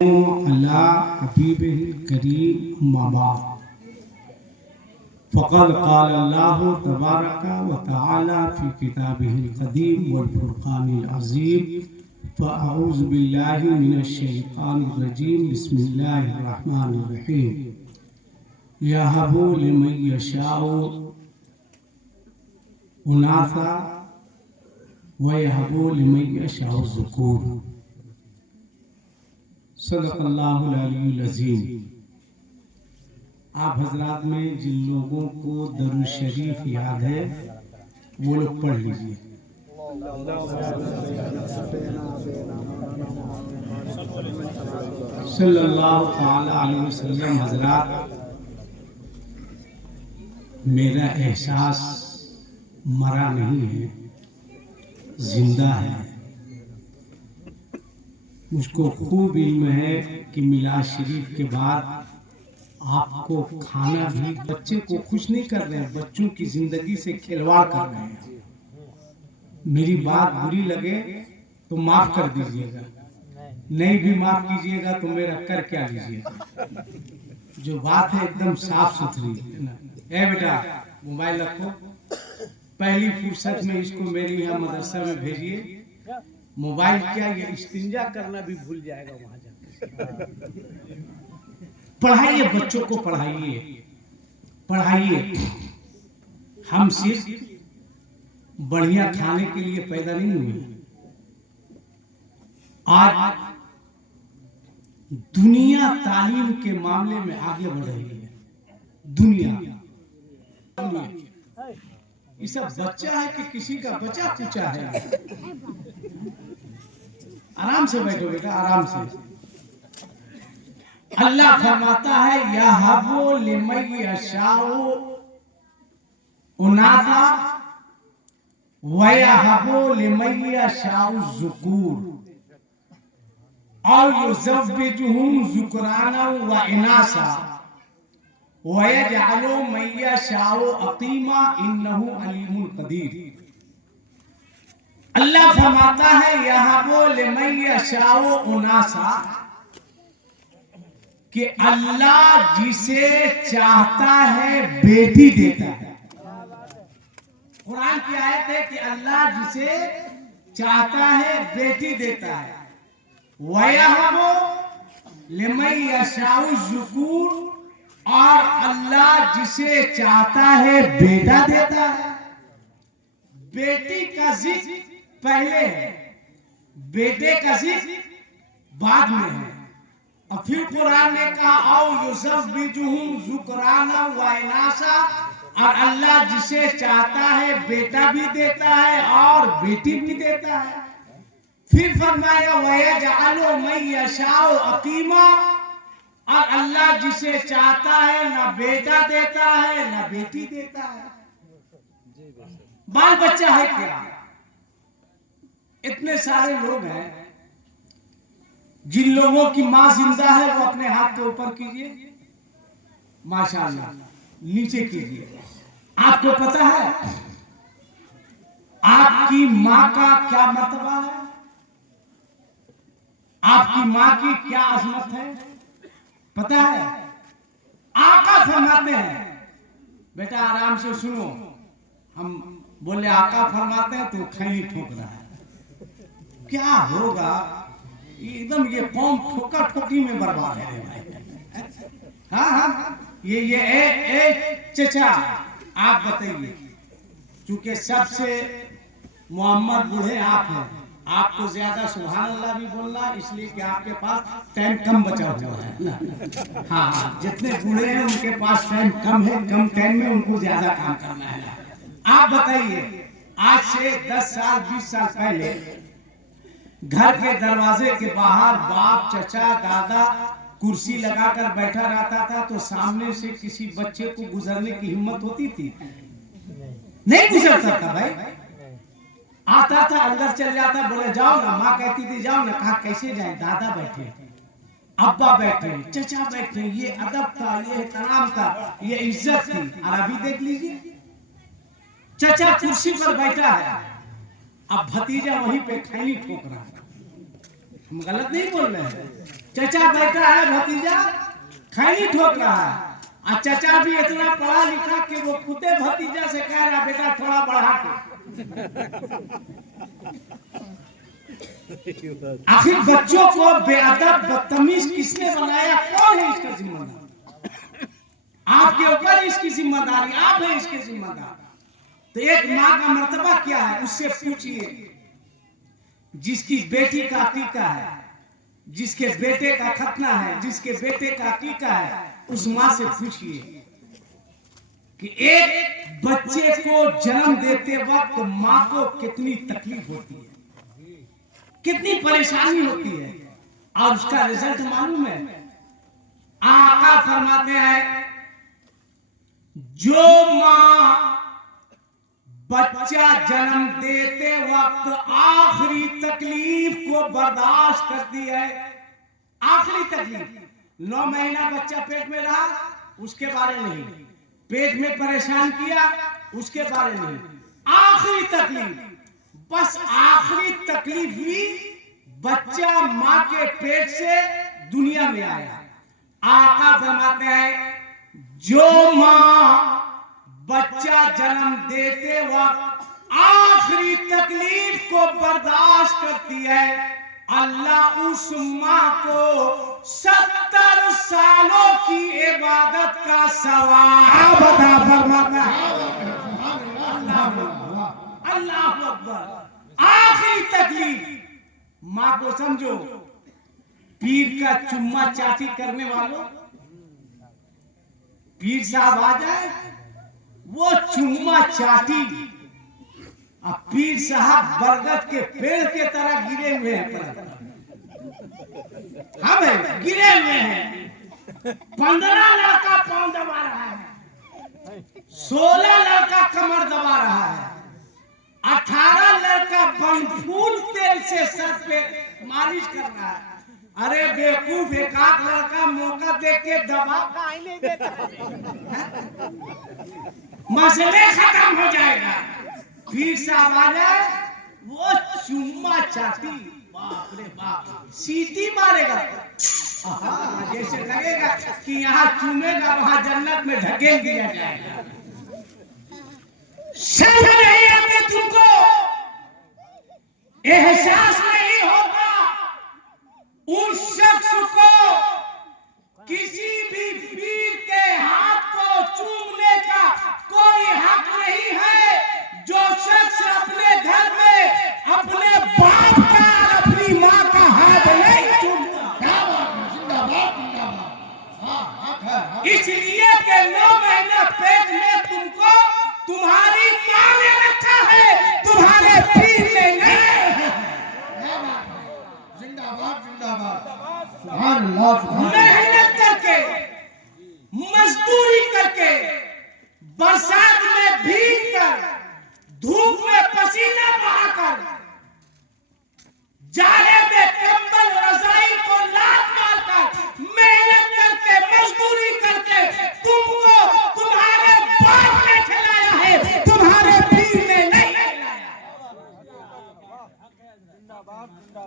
अल्ला हबीबिल करीम अम्मा बाद फ़क़द क़ाल अल्लाहु तबारक व तआला फ़ी किताबिहिल क़दीम वल फ़ुरक़ानिल अज़ीम फ़अऊज़ु बिल्लाहि मिनश शैतानिर रजीम बिस्मिल्लाहिर रहमानिर रहीम यहबु लिमन यशाउ उनासा व यहबु लिमन यशाउ ज़ुकूर। सदक़ल्लाहुल अलीयुल अज़ीम। आप हजरात में जिन लोगों को दरूद शरीफ याद है वो लोग पढ़ लीजिए। सल्लल्लाहु तआला अलैहि वसल्लम। हजरात, मेरा एहसास मरा नहीं है, जिंदा है। मुझको खूब इल्म है कि मिलाद शरीफ के बाद आपको खाना भी, बच्चे को खुश नहीं कर रहे हैं, बच्चों की जिंदगी से खिलवाड़ कर रहे हैं। मेरी बात बुरी लगे तो माफ कर दीजिएगा, नहीं भी माफ कीजिएगा तो मेरा कर क्या लीजिएगा। जो बात है एकदम साफ सुथरी है ना। ए बेटा, मोबाइल रखो, पहली फुर्सत में इसको मेरे यहाँ मदरसा में भेजिए। मोबाइल क्या, ये इस्तिंजा करना भी भूल जाएगा वहां जाकर। पढ़ाइए, बच्चों को पढ़ाइए, पढ़ाइए। हम सिर्फ बढ़िया खाने के लिए पैदा नहीं हुए। आज दुनिया तालीम के मामले में आगे बढ़ रही है। दुनिया ये सब बच्चा है कि किसी का बच्चा पूछा है। आराम से बैठो बेटा, आराम से। अल्लाह फरमाता है यहबु लिमन यशाउ उनासा व यहबु लिमन यशाउ ज़ुकूर और युज़व्विजुहुम ज़ुकराना व इनासा व यजअलु मन यशाउ अक़ीमा इन्नहु अलीमुल क़दीर। अल्लाह फरमाता है यहबु लिमन यशाउ उनासा, कि अल्लाह जिसे चाहता है बेटी देता है। कुरान की आयत है कि अल्लाह जिसे चाहता है बेटी देता है। वयहबु लिमन यशाउ ज़ुकूर, और अल्लाह जिसे चाहता है बेटा देता है। बेटी का जिक्र पहले है, बेटे का जिक्र बाद में है। और फिर कुरान ने कहा औ युज़व्विजुहुम ज़ुकराना व इनासा, और अल्लाह जिसे चाहता है बेटा भी देता है और बेटी भी देता है। फिर फरमाया व यजअलु मन यशाउ अक़ीमा, और अल्लाह जिसे चाहता है ना बेटा देता है ना बेटी देता है। बाल बच्चा है क्या? इतने सारे लोग हैं। जिन लोगों की मां जिंदा है वो अपने हाथ के ऊपर कीजिए, माशाअल्लाह, नीचे कीजिए। आपको पता है आपकी मां का क्या मर्तबा है? आपकी मां की क्या अजमत है पता है? आका फरमाते हैं, बेटा आराम से सुनो। हम बोले आका फरमाते हैं तो खैनी ठोक रहा है। क्या होगा एकदम, ये कौम ठोका ठोकी में बर्बाद है भाई। हाँ हाँ, ये चचा आप बताइए, क्योंकि सबसे मोहम्मद बूढ़े आप हैं, आपको ज्यादा सुभान अल्लाह भी बोलना, इसलिए कि आपके पास टाइम कम बचा हुआ है। हाँ हाँ, जितने बूढ़े हैं उनके पास टाइम कम है, कम टाइम में उनको ज्यादा काम करना है। आप बताइए, आज से 10 साल 20 साल पहले घर के दरवाजे के बाहर बाप, चचा, दादा कुर्सी लगाकर बैठा रहता था तो सामने से किसी बच्चे को गुजरने की हिम्मत होती थी? नहीं गुजरता था भाई। आता था, अंदर चल जाता, बोले जाओ ना, माँ कहती थी जाओ ना। कहा कैसे जाए? दादा बैठे, अब्बा बैठे, चचा बैठे। ये अदब था, ये एहतराम था, ये इज्जत थी। और अभी देख लीजिए, चचा कुर्सी पर बैठा है, अब भतीजा वहीं पे खैनी ठोक रहा है। हम गलत नहीं बोल रहे हैं। चचा बैठा है, भतीजा खैनी ठोक रहा है, और चचा भी इतना पढ़ा लिखा कि वो खुदे भतीजा से कह रहा बेटा थोड़ा बढ़ा के। आखिर बच्चों को बेअदब बदतमीज किसने बनाया? कौन है इसका जिम्मेदार? आपके ऊपर इसकी जिम्मेदारी, आप है इसके जिम्मेदार। तो एक माँ का मर्तबा क्या है उससे पूछिए। जिसकी बेटी का अकीका है, जिसके बेटे का खतना है, जिसके बेटे का अकीका है, उस माँ से पूछिए कि एक बच्चे को जन्म देते वक्त माँ को कितनी तकलीफ होती है, कितनी परेशानी होती है, और उसका रिजल्ट मालूम है? आका फरमाते हैं जो माँ बच्चा जन्म देते वक्त आखिरी तकलीफ को बर्दाश्त करती है, आखिरी तकलीफ, 9 महीना बच्चा पेट में रहा उसके बारे नहीं, पेट में परेशान किया उसके बारे नहीं, आखिरी तकलीफ, बस आखिरी तकलीफ ही बच्चा माँ के पेट से दुनिया में आया। आका फरमाते हैं जो माँ बच्चा जन्म देते वक्त आखिरी तकलीफ को बर्दाश्त करती है, अल्लाह उस माँ को 70 सालों की इबादत का सवाब अता फरमाता है। अल्लाह अकबर। आखिरी तकलीफ माँ को समझो। पीर का चुम्मा चाटी करने वालों, पीर साहब आ जाए वो चुम्मा चाटी, अब पीर साहब बरगद के पेड़ के तरह गिरे हुए हैं, हाँ भाई गिरे हुए हैं। 15 लड़का पांव दबा रहा है, 16 लड़का कमर दबा रहा है, 18 लड़का बनफूल तेल से सर पे मालिश कर रहा है। अरे बेवकूफ, एक आध लड़का मौका देख के दबा का ही नहीं देता, मसले खत्म हो जाएगा। फिर साहब आ जाए वो चुम्मा चाटी, बाप रे बाप, सीटी मारेगा, जैसे लगेगा कि यहाँ चूमेगा वहां जन्नत में ढकेल दिया जाएगा। समझ नहीं आती तुमको, एहसास नहीं होता उस शख्स को किसी भी पीर के हाथ को चूमने का कोई हक नहीं है। जो शख्स अपने घर में अपने बाप का और अपनी माँ का हाथ नहीं चूमता, इसलिए कि 9 महीना पेट में तुमको तुम्हारी माँ ने रखा है, तुम्हारे पीर ने नहीं। मेहनत करके, मजदूरी करके, बरसात में भीग कर, धूप में पसीना बहाकर, जाड़े में कंबल रजाई को लात मारकर, मेहनत करके, मजदूरी करके तुमको तुम्हारे बाप ने खिलाया है, तुम्हारे पीर ने नहीं खिलाया।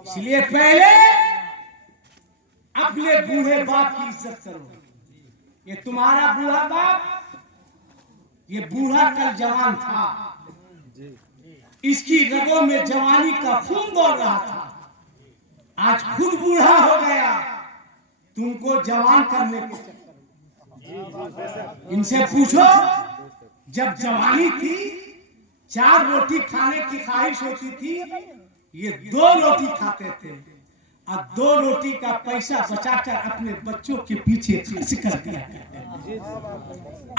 इसलिए पहले अपने बूढ़े बाप की इज्जत करो। ये तुम्हारा बूढ़ा बाप, ये बूढ़ा कल जवान था, इसकी रगों में जवानी का खून दौड़ रहा था, आज खुद बूढ़ा हो गया, तुमको जवान करने के चक्कर। इनसे पूछो जब जवानी थी 4 रोटी खाने की ख्वाहिश होती थी, ये 2 रोटी खाते थे, और 2 रोटी का पैसा बचाकर अपने बच्चों के पीछे खर्च कर दिया।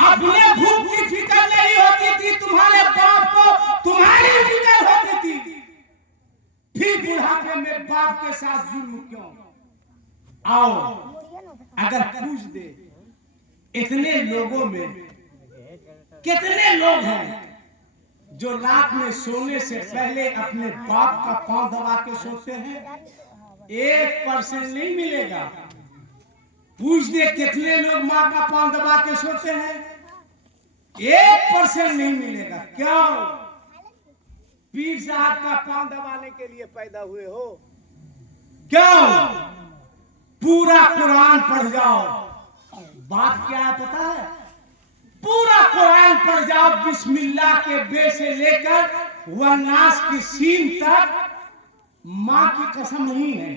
अपने भूख की फिक्र नहीं होती थी, तुम्हारे बाप को तुम्हारी फिक्र होती थी। फिर बुढ़ापे में बाप के साथ जुल्म क्यों? आओ अगर पूछ दे इतने लोगों में कितने लोग हैं जो रात में सोने से पहले अपने बाप का पांव दबा के सोते हैं? 1% नहीं मिलेगा। पूछ दे कितने लोग माँ का पांव दबा के सोते हैं? 1% नहीं मिलेगा। क्यों? पीर साहब का पांव दबाने के लिए पैदा हुए हो क्यों? पूरा कुरान पढ़ जाओ। बात क्या है पता है? पूरा कुरान पढ़ जाओ, बिस्मिल्लाह के बे से लेकर वन्नास की सीन तक। माँ की कसम नहीं है,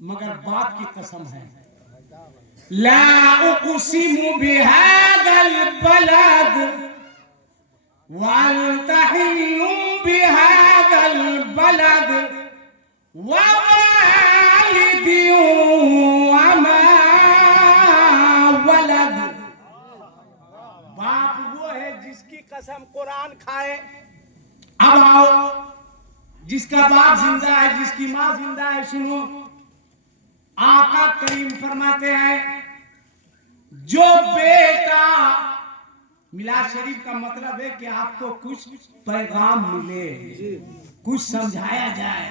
मगर बाप की कसम है। ला उक़सिमु बिहाज़ल बलद वअन्तहिल्लु बिहाज़ल बलद ववालिदिन वमा वलद। बाप वो है जिसकी कसम कुरान खाए। अब आओ, जिसका बाप जिंदा है, जिसकी माँ जिंदा है, सुनो। आका करीम फरमाते हैं, जो बेटा, मिलाद शरीफ का मतलब है कि आपको कुछ पैगाम मिले, कुछ समझाया जाए।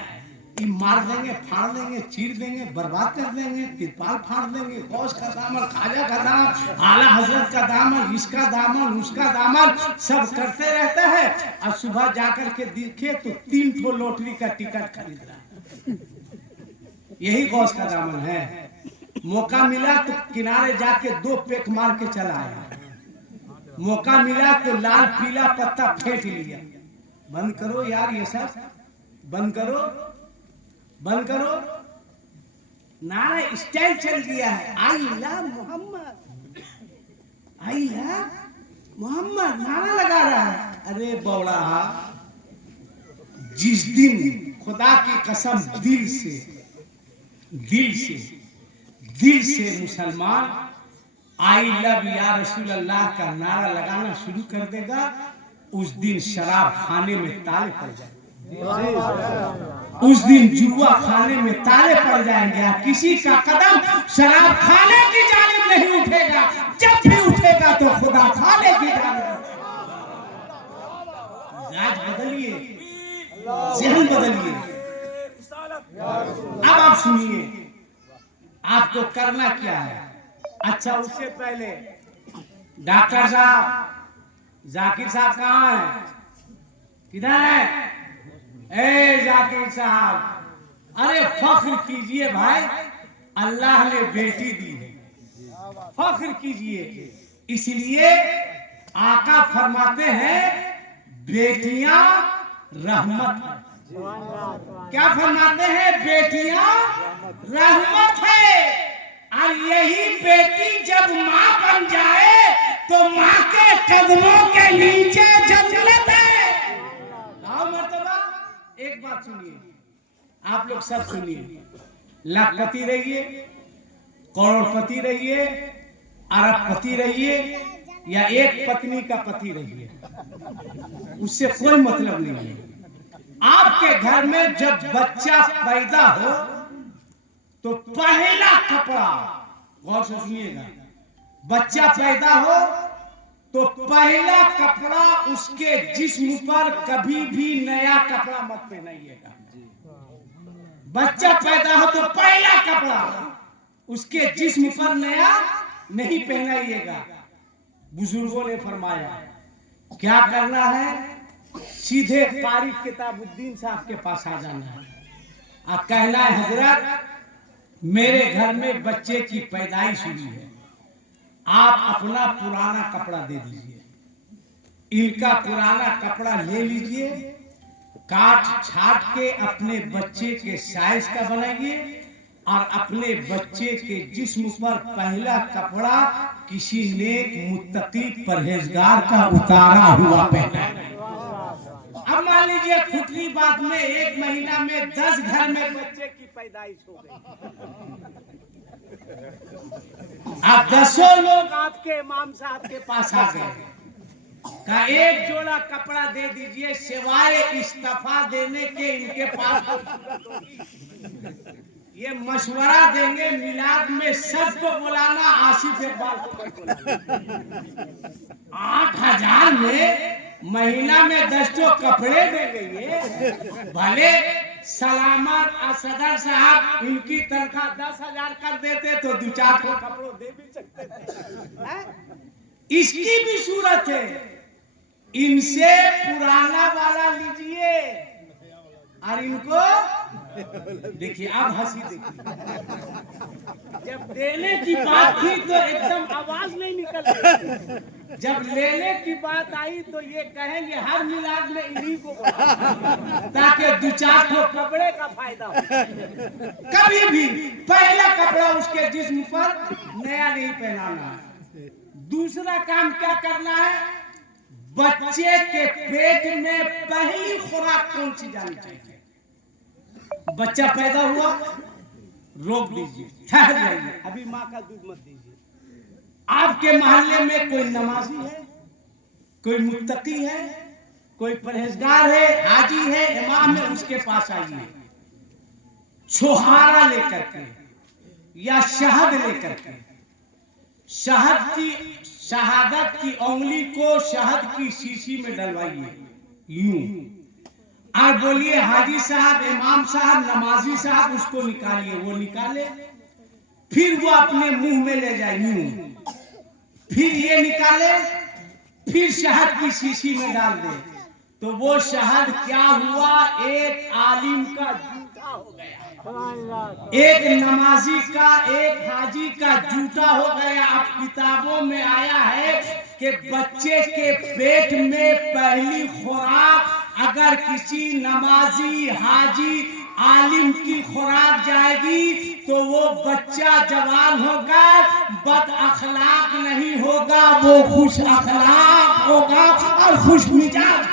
कि मार देंगे, फाड़ देंगे, चीर देंगे, बर्बाद कर देंगे, तिरपाल फाड़ देंगे, गौस का दामन, खाजा का दामन, आला हजरत का दामन, इसका दामन, उसका दामन, सब करते रहता है। और सुबह जाकर के देखे तो 3 ठो लॉटरी का टिकट खरीद रहा है। यही गौस का दामन है। मौका मिला तो किनारे जाके 2 पेक मार के चला आया। मौका मिला तो लाल पीला पत्ता फेंक लिया। बंद करो यार, ये सब बंद करो, बंद करो ना। स्टाइल चल गया है। I love Mohammad, I love Mohammad नारा लगा रहा है। अरे बौड़ा, जिस दिन खुदा की कसम दिल से मुसलमान आई लव या रसूल अल्लाह का नारा लगाना शुरू कर देगा, उस दिन शराब खाने में ताले पड़ जाएंगे। उस दिन जुआ खाने में ताले पड़ जाएंगे। किसी का कदम शराब खाने की जानिब नहीं उठेगा। जब भी उठेगा तो खुदा खाने की जानिब। राज बदलिए, ज़हन बदलिए। अब आप सुनिए, आपको करना क्या है। अच्छा, उससे पहले डॉक्टर साहब, जाकिर साहब कहाँ है? किधर है? ए जाकिर साहब, अरे फख्र कीजिए भाई, अल्लाह ने बेटी दी है, फख्र कीजिए। इसलिए आका फरमाते हैं, बेटियां रहमत है। क्या फरमाते हैं? बेटियां रहमत है। और यही बेटी जब माँ बन जाए तो माँ के कदमों के नीचे जन्नत है। आओ मर्तबा, एक बात सुनिए, आप लोग सब सुनिए। लाखपति रहिए, करोड़पति रहिए, अरबपति रहिए, या एक पत्नी का पति रहिए, उससे कोई मतलब नहीं है। आपके घर में जब बच्चा पैदा हो तो पहला कपड़ा, गौर से सुनिएगा, बच्चा पैदा हो तो पहला कपड़ा उसके जिस्म पर कभी भी नया कपड़ा मत पहनाइएगा। बच्चा पैदा हो तो पहला कपड़ा उसके जिस्म पर नया नहीं पहनाइएगा। बुजुर्गों ने फरमाया क्या करना है, सीधे कारी किताबुद्दीन साहब के पास आ जाना है और कहना है, हजरत मेरे घर में बच्चे की पैदाइश हुई है, आप अपना पुराना कपड़ा दे दीजिए, इनका पुराना कपड़ा ले लीजिए, काट छाट के अपने बच्चे के साइज का बनाइए और अपने बच्चे के जिस्म पर पहला कपड़ा किसी नेक मुत्तकी परहेजगार का उतारा हुआ पहना। अब मान लीजिए खुटरी बात में 1 महीना में 10 घर में बच्चे की पैदाइश हो गई। अब 10 लोग आपके इमाम साहब के पास आ गए, का एक जोड़ा कपड़ा दे दीजिए, सिवाय इस्तीफा देने के इनके पास। ये मशवरा देंगे मिलाद में सबको बुलाना, आसिफ इकबाल को बुलाना। 8,000 में महीना में 10 तो कपड़े देंगे। भले सलामत और सदर साहब इनकी तनख्वाह 10,000 कर देते तो 2-4 कपड़ों दे भी सकते थे। इसकी भी सूरत है, इनसे पुराना वाला लीजिए, और इनको देखिए अब हंसी देखिए, जब देने की बात थी तो एकदम आवाज नहीं निकल रही, जब लेने की बात आई तो ये कहेंगे हर मिलाद में इन्हीं को ताकि दो चार ठो कपड़े का फायदा हो। कभी भी पहला कपड़ा उसके जिस्म पर नया नहीं पहनाना है। दूसरा काम क्या करना है, बच्चे के पेट में पहली खुराक कौन सी जानी चाहिए। बच्चा पैदा हुआ, रोक दीजिए, ठहर जाइए, अभी माँ का दूध मत दीजिए। आपके मोहल्ले में कोई नमाजी है, कोई मुत्तकी है, कोई परहेजगार है, हाजी है, इमाम है, उसके पास आइए, छोहारा लेकर के या शहद लेकर के, शहद की शहादत की उंगली को शहद की शीशी में डलवाइए, यूं और बोलिए हाजी साहब, इमाम साहब, नमाजी साहब, उसको निकालिए। वो निकाले, फिर वो अपने मुंह में ले जाए यूं, फिर ये निकाले, फिर शहद की शीशी में डाल दे, तो वो शहद क्या हुआ, एक आलिम का जूठा हो गया, एक नमाजी का, एक हाजी का जूठा हो गया। अब किताबों में आया है कि बच्चे के पेट में पहली खुराक अगर किसी नमाजी, हाजी, आलिम की खुराक जाएगी तो वो बच्चा जवान होगा, बद अखलाक नहीं होगा, वो खुश अखलाक होगा और खुश मिजाज।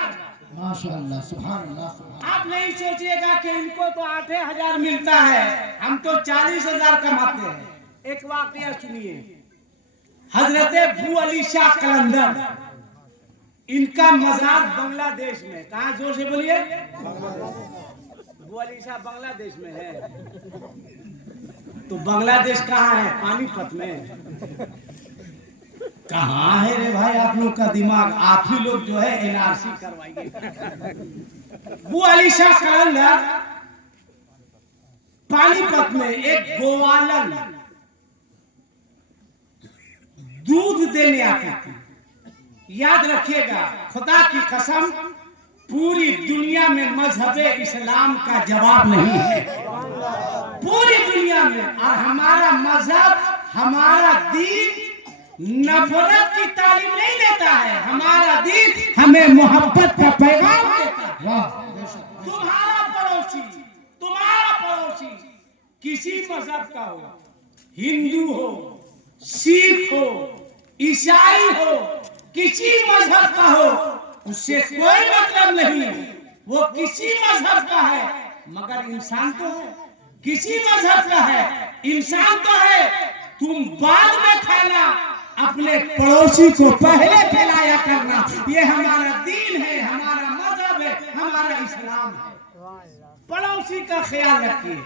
माशाअल्लाह, सुभान अल्लाह। आप नहीं सोचिएगा कि इनको तो 8,000 मिलता है, हम तो 40,000 कमाते हैं। एक वाकया सुनिए, हजरत भू अली शाह कलंदर, इनका मजार बांग्लादेश में, कहाँ जोर से बोलिए, भू अली शाह बांग्लादेश में है। तो बांग्लादेश कहाँ है, पानीपत में। कहाँ है रे भाई आप लोग का दिमाग, आप ही लोग जो है एनआरसी करवाइए। वो अली शाह कलंदर पानीपत में एक गोवालन दूध देने आती थी। याद रखिएगा, खुदा की कसम, पूरी दुनिया में मजहबे इस्लाम का जवाब नहीं है, पूरी दुनिया में। और हमारा मजहब, हमारा दीन नफरत की तालीम नहीं देता है, हमारा दीन हमें मोहब्बत का पैगाम देता है। तुम्हारा पड़ोसी किसी मजहब का हो, हिंदू हो, सिख हो, ईसाई हो, किसी मजहब का हो, उससे कोई मतलब नहीं, वो किसी मजहब का है, मगर इंसान तो है, किसी मजहब का है, इंसान तो है। तुम बाद में खाना, अपने पड़ोसी को पहले खिलाया करना, ये हमारा दीन है, हमारा मजहब है, हमारा इस्लाम है। पड़ोसी का ख्याल रखिए,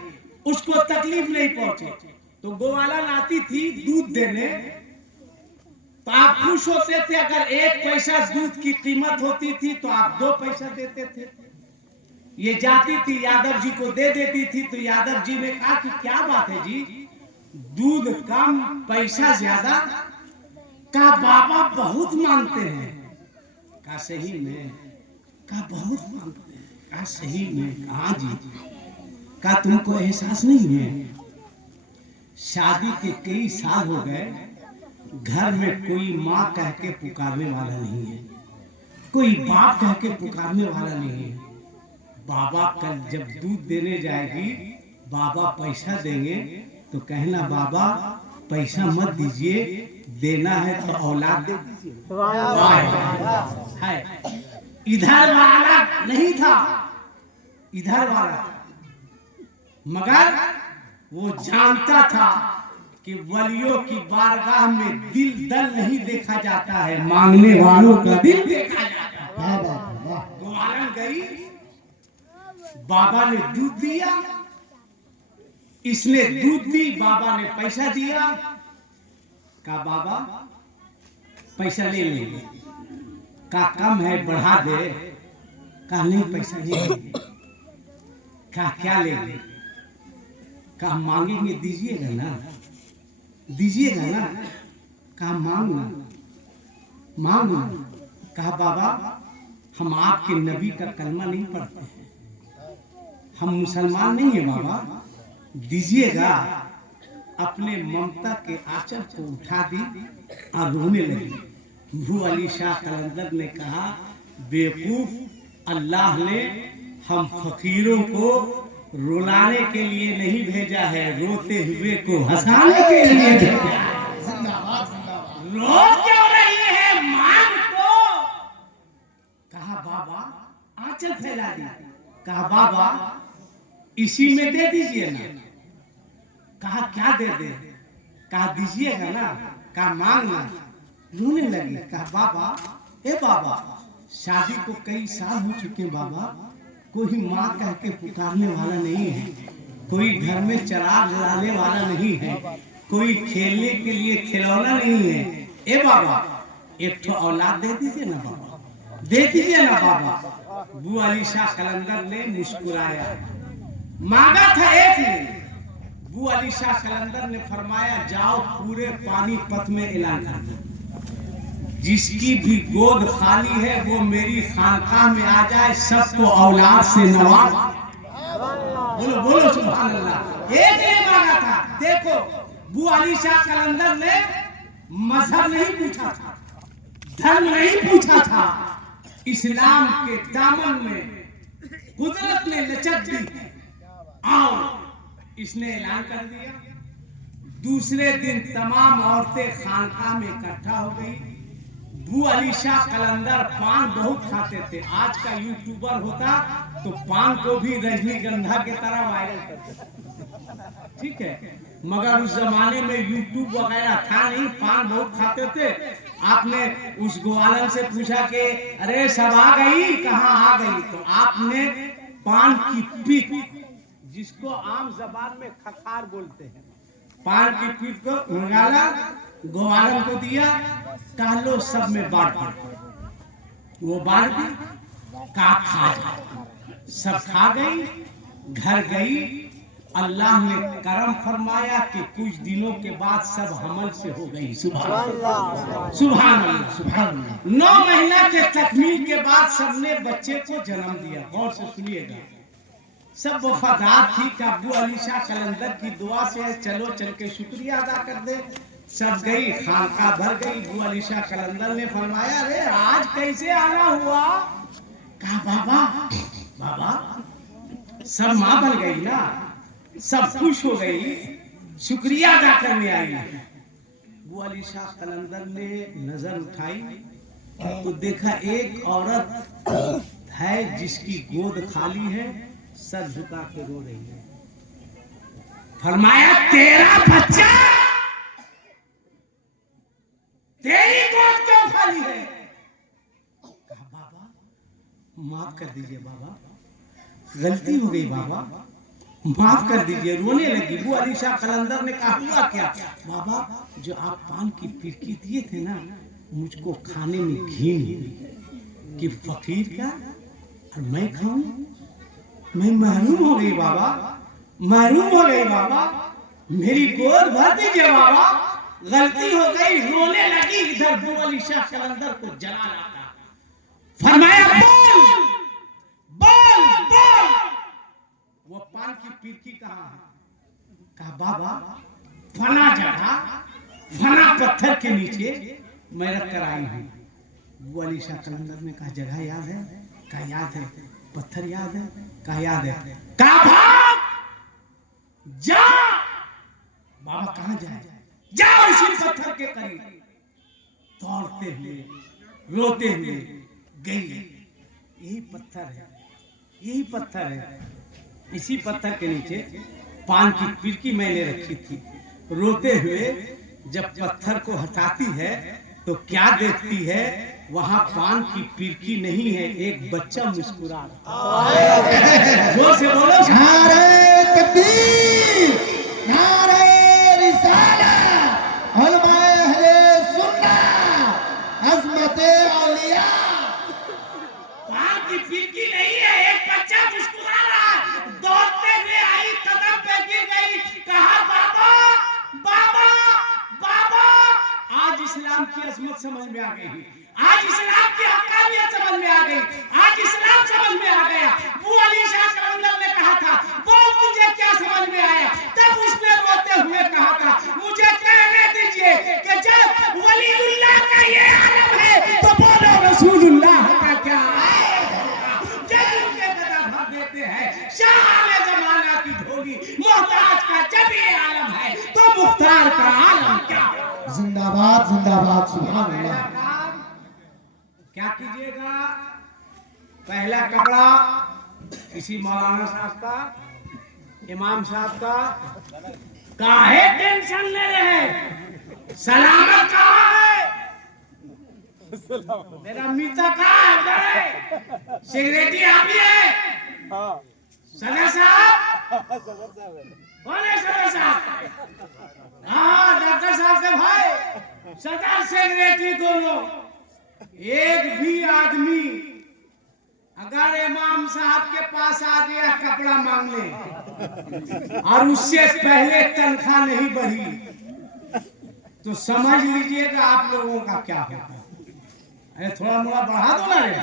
उसको तकलीफ नहीं पहुंचे। तो गोवालन आती थी दूध देने, तो आप खुश होते थे, अगर 1 पैसा दूध की कीमत होती थी तो आप 2 पैसा देते थे। ये जाती थी, यादव जी को दे देती थी, तो यादव जी ने कहा कि क्या बात है जी, दूध कम पैसा ज्यादा, का बाबा बहुत मांगते हैं, का सही में, का बहुत मांगते हैं, का सही में, हाँ जी, का तुमको एहसास नहीं है, शादी के कई साल हो गए, घर में कोई माँ कह के पुकारने वाला नहीं है, कोई बाप कह के पुकारने वाला नहीं है। बाबा कल जब दूध देने जाएगी, बाबा पैसा देंगे तो कहना बाबा पैसा मत दीजिए, देना है तो औलाद दे दीजिए। इधर वाला नहीं था, इधर वाला था, मगर वो जानता था कि वलियों की बारगाह में दिल दल नहीं देखा जाता है, मांगने वालों का दिल देखा जाता है। गोवालन गई, बाबा ने दूध दिया, इसने दूध दी, बाबा ने पैसा दिया, कहा बाबा पैसा ले लेंगे, का कम है बढ़ा दे, कहा नहीं पैसा नहीं लेंगे, कहा क्या लेंगे, कहा मांगेंगे दीजिएगा ना, दीजिएगा ना, कहा मांगना, मांगना, कहा बाबा हम आपके नबी का कलमा नहीं पढ़ते हैं, हम मुसलमान नहीं है बाबा, दीजिएगा। अपने ममता के आंचल को उठा दी और रोने लगी। भू अली शाह कलंदर ने कहा, बेवकूफ, अल्लाह ने हम फकीरों को रुलाने के लिए नहीं भेजा है, रोते हुए को हंसाने के लिए भेजा है। जिंदाबाद जिंदाबाद। रो क्यों रही है, मांग तो। कहा बाबा आंचल फैला दी। कहा बाबा इसी में दे दीजिए ना। कहा क्या दे दे? कहा दीजिएगा ना। कहा मांगना। रोने लगी। कहा बाबा, ए बाबा, शादी को कई साल हो चुके बाबा, कोई माँ कह के पुकारने वाला नहीं है, कोई घर में चिराग जलाने वाला नहीं है, कोई खेलने के लिए खिलौना नहीं है। ए बाबा एक तो औलाद दे दीजिए ना बाबा, दे दीजिए ना बाबा। बू अली शाह कलंदर ने मुस्कुराया। मांगा था एक ने। बू अली शाह कलंदर ने फरमाया, जाओ पूरे पानीपत में ऐलान कर दो, जिसकी भी गोद खाली है वो मेरी खानकाह में आ जाए, सबको औलाद से नवाज। बोलो बोलो सुभान अल्लाह। एक ने मांगा था। देखो बू अली शाह कलंदर ने मजहब नहीं पूछा था, धर्म नहीं पूछा था, इस्लाम के दामन में कुदरत ने लचक दी और इसने ऐलान कर दिया। दूसरे दिन तमाम औरतें खानकाह में इकट्ठा हो गई। बू अली शाह कलंदर पान बहुत खाते थे। आज का यूट्यूबर होता तो पान को भी रजनीगंधा के तरह वायरल करते, ठीक है, मगर उस जमाने में यूट्यूब वगैरह था नहीं, पान बहुत खाते थे। आपने उस ग्वालन से पूछा कि अरे सब आ गई, कहाँ आ गई? तो आपने पान की पीक, जिसको आम जबान में खखार बोलते हैं, पान की पीक को निकाला, ग्वालन को दिया, कहा लो सब में बांट दो। वो बांट दी, का खा जा। सब खा गई, घर गई। अल्लाह ने करम फरमाया कि कुछ दिनों के बाद सब हमल से हो गई। सुभान अल्लाह, सुभान अल्लाह, सुभान अल्लाह। 9 महीना के तकमील के बाद सबने बच्चे को जन्म दिया। गौर से सुनिएगा, सब वफादार थी कि अबू अली शाह कलंदर की दुआ से चलो चल के शुक्रिया अदा कर दे। सब गई, खानका भर गई। अबू अली शाह कलंदर ने फरमाया, अरे आज कैसे आना हुआ? कहा बाबा, बाबा सब माँ बन गई ना, सब खुश हो गई, शुक्रिया अदा करने आई। अबू अली शाह कलंदर ने नजर उठाई तो देखा एक औरत है जिसकी गोद खाली है, सर झुका के रो रही है। फरमाया, तेरा बच्चा, तेरी गोद क्यों खाली है? कहा बाबा माफ कर दीजिए बाबा, गलती हो गई बाबा, माफ कर दीजिए। रोने लगी। अबू अली शाह कलंदर ने कहा, हुआ क्या? बाबा जो आप पान की फिरकी दिए थे ना, मुझको खाने में घिन हुई कि फकीर का और मैं खाऊं, मैं महरूम हो गई बाबा, महरूम हो गई बाबा, मेरी गोद भर दीजिए बाबा, गलती हो गई। रोने लगी। इधर अबू अली शाह कलंदर को जला लाता। फरमाया, बोल बोल बोल, वो पान की पीरकी कहाँ है? कहा बाबा फना जगह, फना पत्थर के नीचे मैं रख कर आई हूँ। अबू अली शाह कलंदर ने कहा, जगह याद है? कहा याद है। पत्थर याद है? कहा याद है। कहा भाग जा। बाबा कहाँ जाए? जाओ इसी पत्थर के करीब। दौड़ते हुए रोते हुए गई। यही पत्थर है, यही पत्थर है। इसी पत्थर के नीचे पान की पिरकी मैंने रखी थी। रोते हुए जब पत्थर को हटाती है तो क्या देखती है? वहां पान की पिरकी नहीं है, एक बच्चा मुस्कुरा रहा है। जोर से बोलो, नारे तकबीर, नारे रिसालत, उलमाए अहले सुन्नत, अज़मते औलिया। पान की फिरकी नहीं है, एक बच्चा मुस्कुरा रहा है। दौड़ते हुए आई, कदम पे गिर गई, कहा बाबा बाबा बाबा। आज इस्लाम की अजमत समझ में आ गई, आज इस्लाम की हक़ानियत समझ में आ गई, आज इस्लाम समझ में आ गया। अबू अली शाह कलंदर ने कहा था, तरीका समझ में आया, तब उसने रोते हुए कहा था, मुझे कहने दीजिए कि जब वलीउल्लाह का ये आलम है तो बोलो रसूलुल्लाह का क्या जब उनके कदम भर देते हैं शाह जमाना की ढोली मोहताज का जब ये आलम है तो मुख्तार का आलम क्या। जिंदाबाद जिंदाबाद, सुभान अल्लाह। क्या कीजिएगा, पहला कपड़ा किसी मौलाना साहब का, इमाम साहब का, काहे टेंशन ले रहे, सलामत कहाँ है, मेरा मीता कहाँ है, उधर है, सिगरेटी आप ही है, सदर साहब कौन है, सदर साहब, हाँ डॉक्टर साहब के भाई, सदर सेक्रेटरी दोनों। एक भी आदमी अगर इमाम साहब के पास आ गया कपड़ा मांगने और उससे पहले तनख्वाह नहीं बढ़ी तो समझ लीजिएगा आप लोगों का क्या होगा। अरे थोड़ा मोड़ा बढ़ा दो ना रे,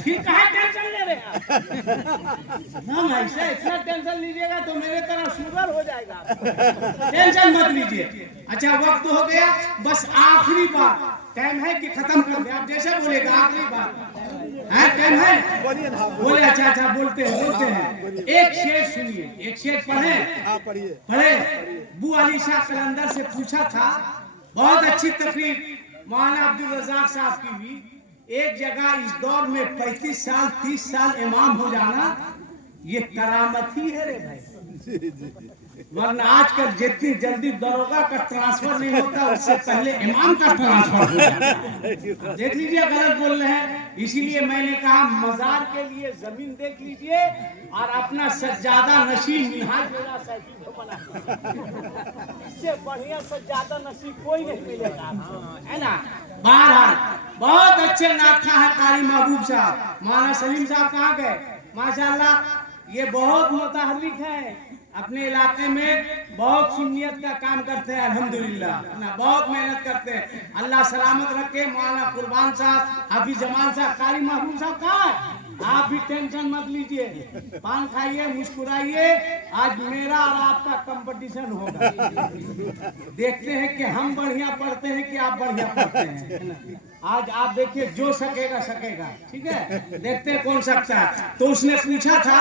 फिर कहाँ टेंशन ले रहे हैं ना, ऐसा इतना टेंशन लीजिएगा तो मेरे तरह शुगर हो जाएगा, टेंशन मत लीजिए। अच्छा वक्त हो गया, बस आखिरी बात, टाइम है कि खत्म कर दे, आप जैसे बोलेगा आखिरी बात है, टाइम है बोले, अच्छा बोलते हैं, एक शेर सुनिए, एक शेर पढ़े। बू अली शाह कलंदर से पूछा था, बहुत अच्छी तकरीर मौलाना अब्दुल रज़ाक साहब की भी, एक जगह इस दौर में 35 साल 30 साल इमाम हो जाना ये करामत ही है रे भाई, वरना आजकल जितनी जल्दी दरोगा का ट्रांसफर नहीं होता उससे पहले इमाम का ट्रांसफर हो जाता है। देख लीजिए गलत बोल रहे हैं, इसीलिए मैंने कहा मजार के लिए जमीन देख लीजिए और अपना सज्जादा नशीब मिनहाज मेरा साइकिल को बना, इससे बढ़िया सज्जादा नशीब कोई नहीं मिलेगा, है ना। बहरहाल बहुत अच्छे नाखा है कारी महबूब साहब, मौलाना सलीम साहब कहाँ गए, माशाल्लाह ये बहुत मुतहर्रिक है, अपने इलाके में बहुत सुन्नियत का काम करते हैं, अल्हम्दुलिल्लाह ना, बहुत मेहनत करते हैं, अल्लाह सलामत रखे। मौलाना कुर्बान साहब, हाफिज जमाल साहब, कारी महबूब साहब कहाँ है, आप भी टेंशन मत लीजिए, पान खाइए, मुस्कुराइए, आज मेरा और आपका कंपटीशन होगा, देखते हैं कि हम बढ़िया पढ़ते हैं कि आप बढ़िया पढ़ते हैं, आज आप देखिए जो सकेगा, ठीक है, देखते हैं कौन सकता है। तो उसने पूछा था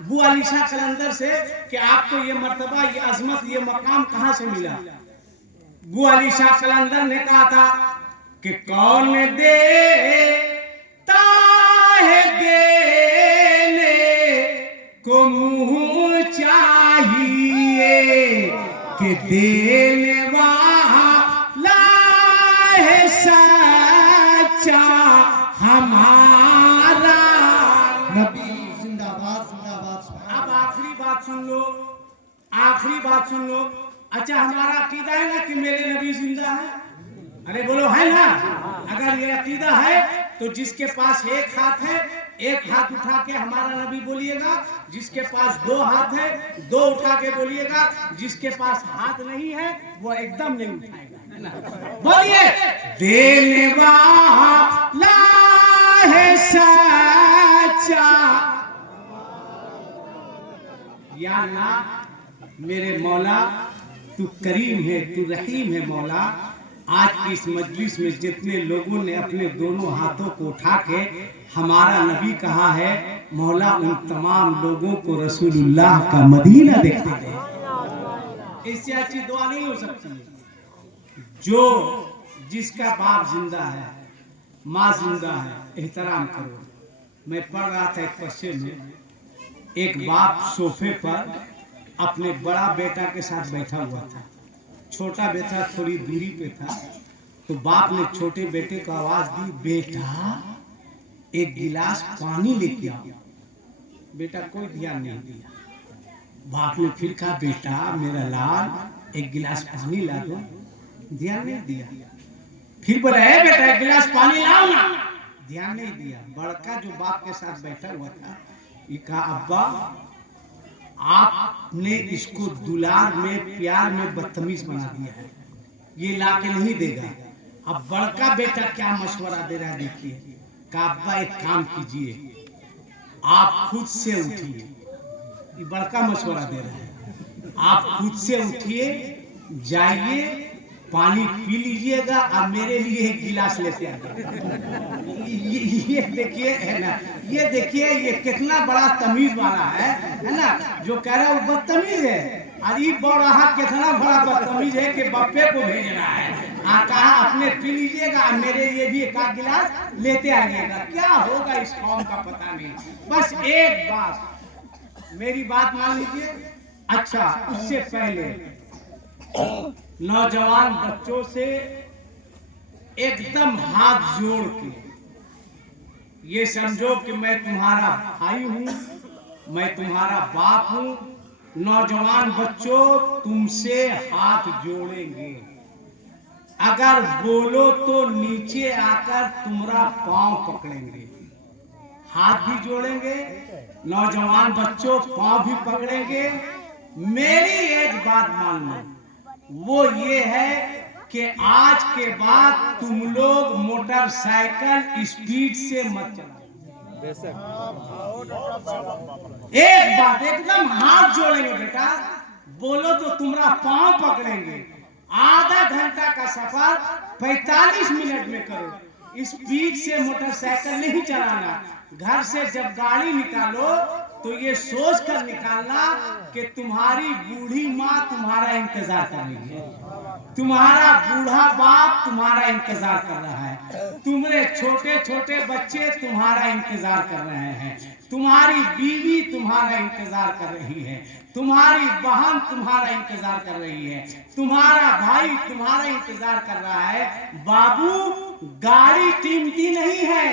बू अली शाह कलंदर से कि आपको ये मर्तबा, ये अजमत, ये मकाम कहाँ से मिला। बू अली शाह कलंदर ने कहा था कि कौन देता है देने को मुँह चाहिए कि देने वाला है सच्चा हमारा नबी जिंदाबाद जिंदाबाद। अब आखिरी बात सुन लो, अच्छा हमारा अकीदा है ना कि मेरे नबी जिंदा है, अरे बोलो है ना, अगर ये अकीदा है तो जिसके पास एक हाथ है एक हाथ उठा के हमारा नबी बोलिएगा, जिसके पास 2 हाथ है 2 उठा के बोलिएगा, जिसके पास हाथ नहीं है वो एकदम नहीं उठाएगा, है ना। बोलिए, देने वाला है सच्चा, या अल्लाह मेरे मौला तू करीम है, तू रहीम है मौला। आज की इस मजलिस में जितने लोगों ने अपने दोनों हाथों को उठा के हमारा नबी कहा है, मौला उन तमाम लोगों को रसूलुल्लाह का मदीना दिखा दे। इससे अच्छी दुआ नहीं हो सकती। जो जिसका बाप जिंदा है, माँ जिंदा है, एहतराम करो। मैं पढ़ रहा था एक पश्चिम में, एक बाप सोफे पर अपने बड़ा बेटा के साथ बैठा हुआ था, छोटा बेटा थोड़ी दूरी पे था, तो बाप ने छोटे बेटे को आवाज दी, बेटा एक गिलास पानी लेके आओ। बेटा कोई ध्यान नहीं दिया। बाप ने फिर कहा, बेटा मेरा लाल एक गिलास पानी ला दो, ध्यान नहीं दिया। फिर बोला, है बेटा एक गिलास पानी लाओ ना, ध्यान नहीं दिया। बड़का जो बाप के साथ बैठा हुआ था ये कहा, अब्बा आपने इसको दुलार में प्यार में बदतमीज बना दिया है, ये ला के नहीं देगा। अब बड़का बेटा क्या मशवरा दे रहा है देखिए। कहा, अब्बा एक काम कीजिए, आप खुद से उठिए ये बड़का मशवरा दे रहा है। आप खुद से उठिए, जाइए, पानी पी लीजिएगा और मेरे लिए एक गिलास लेते आइए। ये देखिए है ना, ये देखिए ये कितना बड़ा तमीज वाला है ना। जो कह रहा है वो बदतमीज है, और ये बड़ा कितना बड़ा बदतमीज है कि बप्पे को भेज रहा है। कहा अपने पी लीजिएगा और मेरे लिए भी एक आध गिलास लेते आइएगा। क्या होगा इस कौम का पता नहीं। बस एक बात, मेरी बात मान लीजिए। अच्छा, उससे पहले नौजवान बच्चों से एकदम हाथ जोड़ के ये समझो कि मैं तुम्हारा भाई हूं, मैं तुम्हारा बाप हूं। नौजवान बच्चों, तुमसे हाथ जोड़ेंगे, अगर बोलो तो नीचे आकर तुम्हारा पांव पकड़ेंगे। हाथ भी जोड़ेंगे, नौजवान बच्चों पांव भी पकड़ेंगे। मेरी एक बात मान लो, वो ये है कि आज के बाद तुम लोग मोटरसाइकिल स्पीड से मत चलाओ। एक बात, एकदम हाथ जोड़ेंगे बेटा, बोलो तो तुम्हारा पांव पकड़ेंगे। आधा घंटा का सफर 45 मिनट में करो। स्पीड से मोटरसाइकिल नहीं चलाना। घर से जब गाड़ी निकालो तो ये सोच कर निकालना कि तुम्हारी बूढ़ी माँ तुम्हारा इंतजार कर रही है, तुम्हारा बूढ़ा बाप तुम्हारा इंतजार कर रहा है, तुम्हारे छोटे छोटे बच्चे तुम्हारा इंतजार कर रहे हैं, तुम्हारी बीवी तुम्हारा इंतजार कर रही है, तुम्हारी बहन तुम्हारा इंतजार कर रही है, तुम्हारा भाई तुम्हारा इंतजार कर रहा है। बाबू, गाड़ी कीमती नहीं है,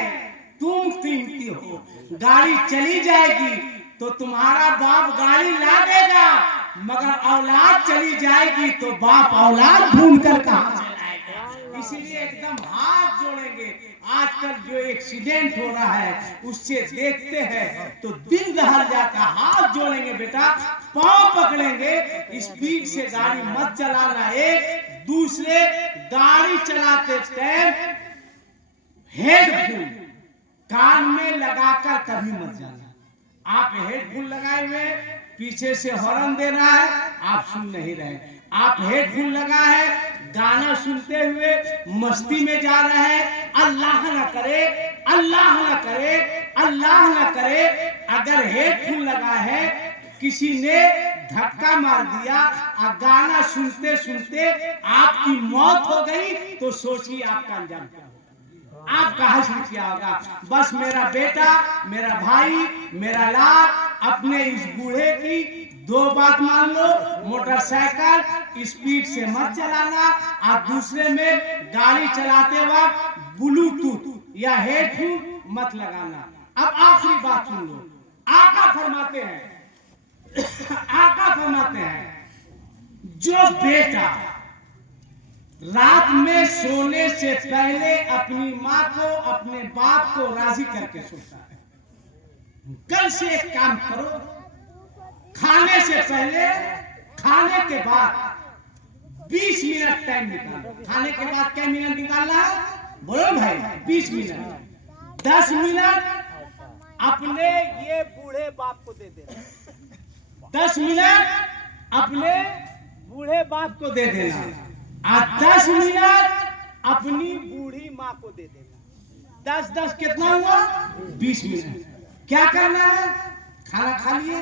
तुम कीमती हो। गाड़ी चली जाएगी तो तुम्हारा बाप गाड़ी ला देगा, मगर औलाद चली जाएगी तो बाप औलाद ढूंढ कर कहां से लाएगा। इसीलिए एकदम हाथ जोड़ेंगे। आजकल जो एक्सीडेंट हो रहा है उससे देखते हैं तो दिल दहल जाता। हाथ जोड़ेंगे बेटा, पांव पकड़ेंगे, स्पीड से गाड़ी मत चलाना। एक दूसरे, गाड़ी चलाते टाइम हेडफोन कान में लगाकर कभी मत जाना। आप हेडफोन लगाए हुए, पीछे से हॉर्न दे रहा है, आप सुन नहीं रहे। आप हेडफोन लगा है, गाना सुनते हुए मस्ती में जा रहे हैं। अल्लाह ना करे, अल्लाह ना करे, अल्लाह ना करे, अगर हेडफोन लगा है, किसी ने धक्का मार दिया और गाना सुनते सुनते आपकी मौत हो गई तो सोचिए आपका अंजाम क्या होगा, आपका हश्र क्या होगा। बस मेरा बेटा, मेरा भाई, मेरा लाल, अपने इस बूढ़े की दो बात मान लो। मोटरसाइकिल स्पीड से मत चलाना, और दूसरे में गाड़ी चलाते वक्त ब्लूटूथ या हेडफोन मत लगाना। अब आखिरी बात सुन लो। आका फरमाते हैं, आका फरमाते हैं, जो बेटा रात में सोने से पहले अपनी माँ को, अपने बाप को राजी करके सोता है, कल से एक काम करो, खाने से पहले, खाने के बाद 20 मिनट टाइम निकालो। खाने के बाद क्या मिनट निकालना है, बोलो भाई? 20 मिनट। 10 मिनट अपने ये बूढ़े बाप को दे देना, 10 मिनट अपने बूढ़े बाप को दे देना, और 10 मिनट अपनी बूढ़ी माँ को दे देना। 10-10 कितना हुआ? 20 मिनट। क्या करना है? खाना खा लिए,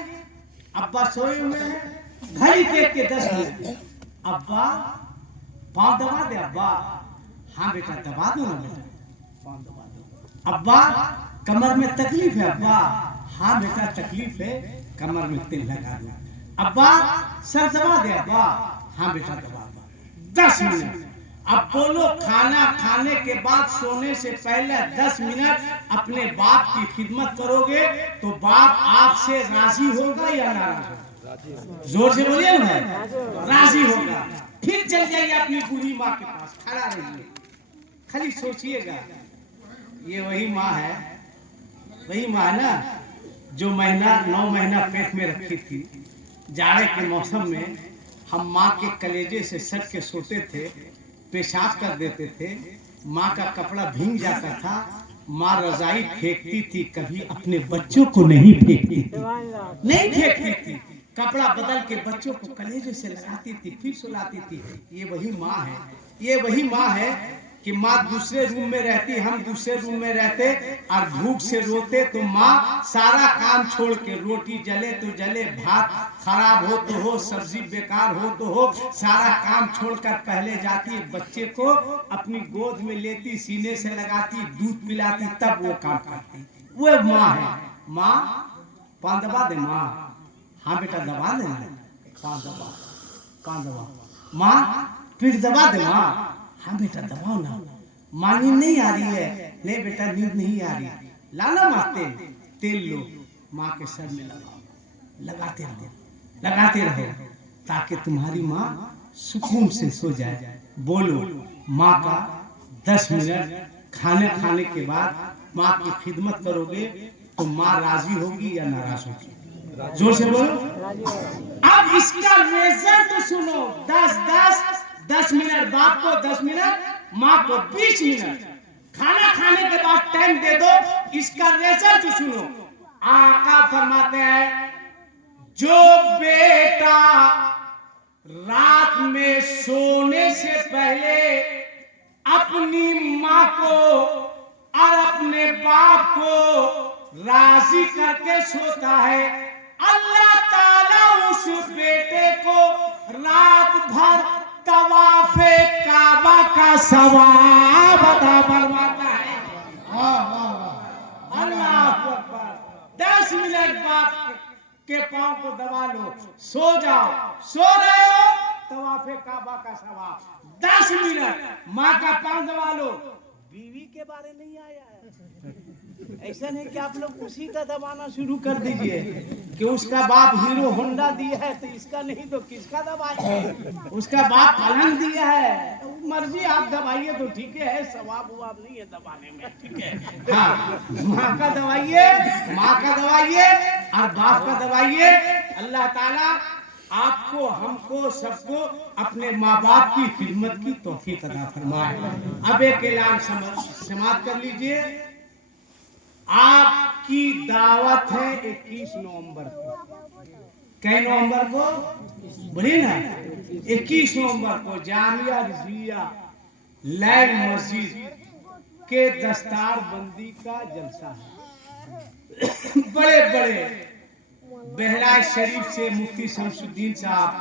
अब्बा सोए हुए हैं, घड़ी देख के 10 मिनट, अब्बा पाँव दबा दे। अब्बा, हाँ बेटा दबा दो ना बेटा, पाँव दबा दो। अब्बा, कमर में तकलीफ है। अब्बा, हाँ बेटा तकलीफ है, कमर में तेल लगा दो। अब्बा, सर दबा दे। अब्बा, हाँ बेटा दबा दो। 10 मिनट। अब बोलो, खाना खाने के बाद सोने से पहले 10 मिनट अपने बाप की खिदमत करोगे तो बाप आपसे राजी होगा या नाराज होगा? जोर से बोलिए ना, राजी होगा। फिर चल जाइए अपनी बूढ़ी माँ के पास, खड़ा रहिए, खाली सोचिएगा, ये वही माँ है, वही माँ है ना जो 9 महीना पेट में रखी थी। जाड़े के मौसम में हम माँ के कलेजे से सट के सोते थे, पेशाब कर देते थे, माँ का कपड़ा भीग जाता था, माँ रजाई फेंकती थी, कभी अपने बच्चों को नहीं फेंकती थी, नहीं फेंकती थी। कपड़ा बदल के बच्चों को कलेजे से लगाती थी, फिर सुलाती थी। ये वही माँ है, ये वही माँ है कि माँ दूसरे रूम में रहती, हम दूसरे रूम में रहते और भूख से रोते तो माँ सारा काम छोड़ के, रोटी जले तो जले, भात खराब हो तो हो, सब्जी बेकार हो तो हो, सारा काम छोड़कर पहले जाती, बच्चे को अपनी गोद में लेती, सीने से लगाती, दूध पिलाती, तब वो काम करती। वो माँ है। माँ पान दबा दे माँ, हाँ बेटा दबा दे, पान दबा, पान दबा, माँ पीठ दबा दे माँ, हाँ बेटा दबाओ ना, माँ नींद नहीं आ रही है, नहीं बेटा नींद नहीं आ रही, लाना माँ तेल, तेल लो, माँ के सर में लगाओ, लगाते रहो, लगाते रहो, ताकि तुम्हारी माँ सुकून से सो जाए। बोलो माँ का 10 मिनट खाने खाने के बाद माँ की खिदमत करोगे तो माँ राजी होगी या नाराज होगी? जोर से बोलो। अब इसका रिजल्ट सुनो। 10 मिनट बाप को, 10 मिनट माँ को, 20 मिनट खाना खाने के बाद टाइम दे दो। इसका रिजल्ट सुनो। आका फरमाते हैं, जो बेटा रात में सोने से पहले अपनी माँ को और अपने बाप को राजी करके सोता है, अल्लाह ताला उस बेटे को रात भर तवाफे काबा का सवाब अता फरमाता है। अल्लाह अकबर। 10 मिनट बाद के पांव को दबा लो, सो जाओ, सो रहे हो, तवाफे काबा का सवाब। 10 मिनट माँ का पांव दबा लो। बीवी के बारे नहीं आया है, ऐसा नहीं कि आप लोग उसी का दबाना शुरू कर दीजिए कि उसका बाप हीरो होंडा दिया है तो इसका नहीं तो किसका दबाएंगे, उसका बाप पलंग दिया है, मर्जी आप दबाइए तो ठीक है, सवाब ववाब नहीं है दबाने में, ठीक है। हाँ, माँ का दबाइए, माँ का दबाइए और बाप का दबाइए। अल्लाह ताला आपको, हमको, सबको अपने माँ बाप की खिदमत की तौफीक अता फरमाए। अब एक ऐलान समाप्त कर लीजिए। आपकी दावत है 21 नवंबर को। कई नवंबर को बोलिए ना, 21 नवंबर को जामिया रिजविया लैंड मस्जिद के दस्तार बंदी का जलसा है। बड़े बड़े बहराइच शरीफ से मुफ्ती शमसुद्दीन साहब,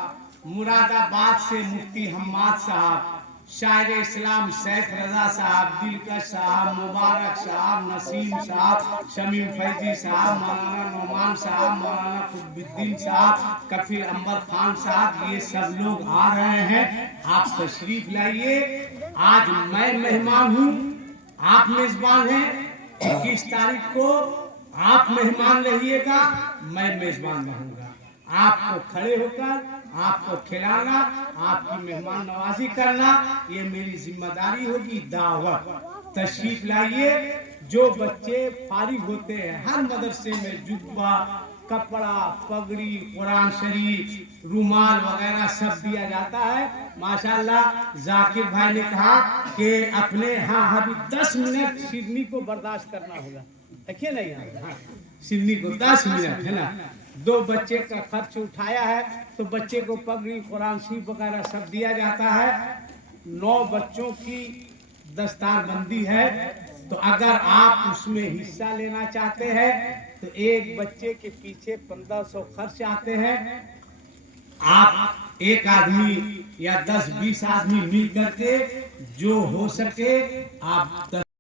मुरादाबाद से मुफ्ती हम्माद साहब, शायर इस्लाम सैफ रजा साहब, दिलकश साहब, मुबारक साहब, नसीम साहब, शमीम फैजी साहब, मौलाना नौमान साहब, मौलाना कुतुबुद्दीन साहब, कफील अंबर खान साहब, ये सब लोग आ रहे हैं। आप तशरीफ लाइए। आज मैं मेहमान हूँ, आप मेजबान हैं। 21 तारीख को आप मेहमान रहिएगा, मैं मेजबान रहूंगा। आपको खड़े होकर आपको खिलाना, आपकी मेहमान नवाजी करना, ये मेरी जिम्मेदारी होगी। दावत तशरीफ लाइए। जो बच्चे फारिग होते हैं, हर मदरसे में जुब्बा, कपड़ा, पगड़ी, कुरान शरीफ, रुमाल वगैरह सब दिया जाता है। माशाल्लाह जाकिर भाई ने कहा कि अपने हाँ अभी 10 मिनट सिडनी को बर्दाश्त करना होगा, देखिए ना यहाँ, हाँ सिडनी को 10 मिनट है ना। 2 बच्चे का खर्च उठाया है तो बच्चे को पगड़ी, कुरान शरीफ वगैरह सब दिया जाता है। 9 बच्चों की दस्तारबंदी है, तो अगर आप उसमें हिस्सा लेना चाहते हैं तो एक बच्चे के पीछे 1500 खर्च आते हैं। आप एक आदमी या 10-20 आदमी मिल करके जो हो सके आप